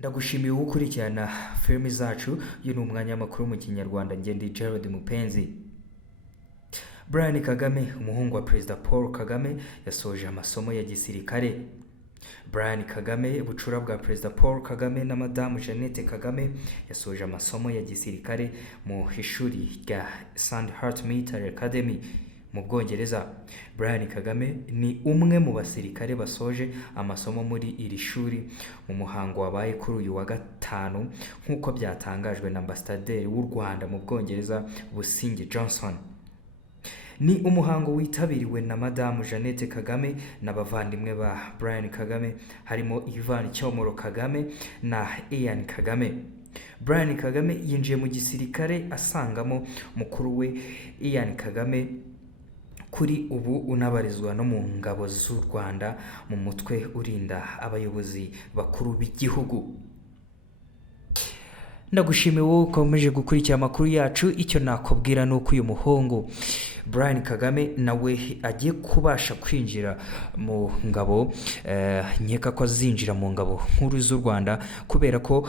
Ndagushimiye gukurikirana filimi zacu. Uyu ni umwanya w'amakuru mu Kinyarwanda. Ndi Gerald Mupenzi. Brian Kagame, umuhungu wa Perezida Paul Kagame, yasoje amasomo ya gisirikare. Brian Kagame, bucura bwa Perezida Paul Kagame na Madamu Jeannette Kagame, yasoje amasomo ya gisirikare mu ishuri rya Sandhurst Military Academy mu Bwongereza. Brian Kagame ni umwe mu basirikare basoje amasomo muri iri shuri mu muhango wabaye kuri uyu wa gatanu nk'uko byatangajwe na Ambasaderi w'u Rwanda mu Bwongereza Businge Johnson. Ni umuhango witabiriwe na Madamu Jeannette Kagame n'abavandimwe ba Brian Kagame harimo Ivan Cyomoro Kagame na Ian Kagame. Brian Kagame yinjiye mu gisirikare asangamo mukuru we Ian Kagame, kuri ubu unabarizwa no mu ngabo z'u Rwanda mu mutwe urinda abayobozi bakuru b'igihugu. Ndagushimiye wowe ukomeje gukurikira amakuru yacu. Icyo nakubwira ni uko uyu muhungu Brian Kagame nawe agiye kubasha kwinjira mu ngabo, nkeka ko azinjira mu ngabo nkuru z'u Rwanda kubera ko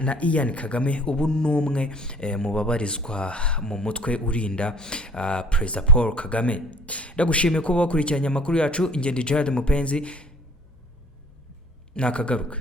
na Ian Kagame ubu n'umwe mu babarizwa mu mutwe urinda Perezida Paul Kagame. Ndagushimiye kuba wakurikiranye amakuru yacu. Ndi Gerald Mupenzi, nakagaruka.